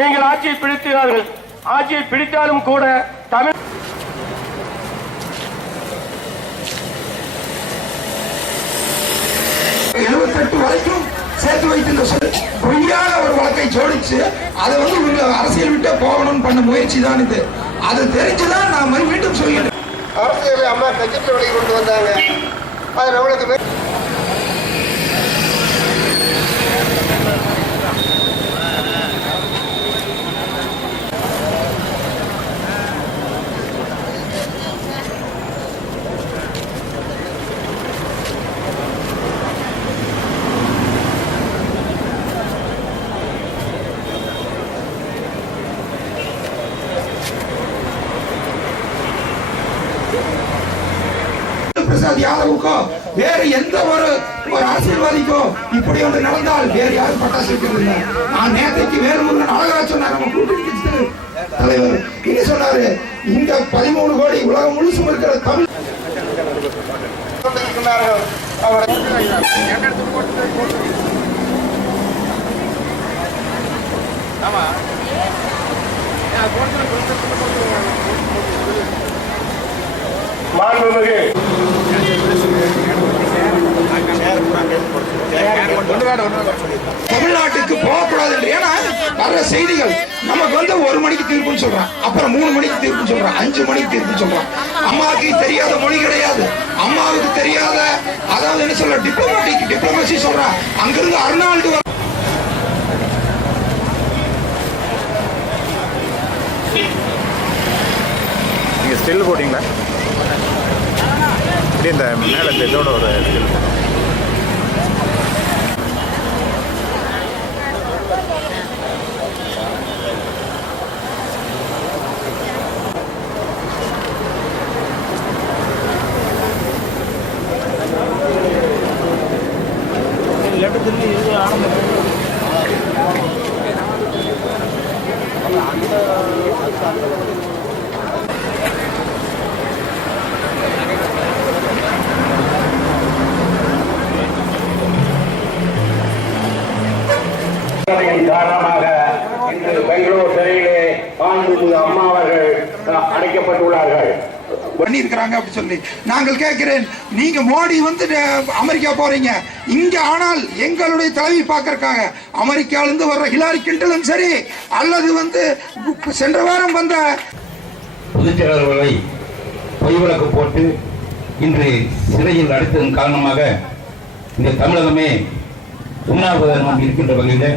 நீங்கள் ஆட்சியை பிடித்தார்கள். ஆட்சியை பிடித்தாலும் கூட தமிழ் 78 வரைக்கும் சேர்த்து வைத்திருந்த பொய்யான ஒரு வழக்கை ஜோடிச்சு அதை உங்க அரசியல் விட்டு போகணும்னு பண்ண முயற்சி தான் இது. அது தெரிஞ்சுதான் நான் மீண்டும் சொல்கிறேன். அரசியலை அம்மா கட்சிக்கு வெளியே கொண்டு வந்தாங்க. அது நம்மளுக்கு பிரசாத் யாதவுக்கோ வேறு எந்த ஒரு அரசியல்வாதிக்கோ இப்படி ஒன்று நடந்தால் வேறு யாரும் பட்டாசு வைக்கிறது இல்லை. நான் நேற்றைக்கு வேலுமுருகன் அழகா சொன்னார், நம்ம கூட்டணி தலைவர் இங்க சொன்னாரு, இங்க 13 கோடி உலகம் முழுசும் இருக்கிற தமிழ் மாண்புமிகு தமிழ்நாட்டுக்கு போகக்கூடாது என்று. ஏன்னா வர்ற செய்திகள் நமக்கு 1 மணிக்கு தீர்ப்புன்னு சொல்றான், அப்புறம் 3 மணிக்கு தீர்ப்புன்னு சொல்றான், 5 மணிக்கு தீர்ப்புன்னு சொல்றான். அம்மாவுக்கு தெரியாத மொழி கிடையாது, அம்மாவுக்கு தெரியாத அதாவது என்ன சொல்ற டிப்ளமசி சொல்றான். அங்கிருந்து அர்னால்டு நீங்க ஸ்டில் போட்டீங்களா? இந்த மேலே இதோட ஒரு ஸ்டில் காரணமாக இன்று பெங்களூர் சிறையிலே மாண்புமிகு அம்மா அவர்கள் அடைக்கப்பட்டுள்ளார்கள் பண்ணிருக்கிறாங்க அப்படி சொல்லி நாங்கள் கேட்கிறேன். நீங்க மோடி அமெரிக்கா போறீங்க, இங்க ஆனால் எங்களுடைய தலைவி பார்க்கறதுக்காக அமெரிக்காவிலிருந்து வர்ற ஹிலாரி கிளின்டனும் சரி அல்லது சென்ற வாரம் வந்த பொதுச்செயலாளர்களை பொய் வழக்கு போட்டு இன்று சிறையில் அடைத்ததன் காரணமாக இந்த தமிழகமே உண்ணாவிரதம் இருக்கின்ற வகையில்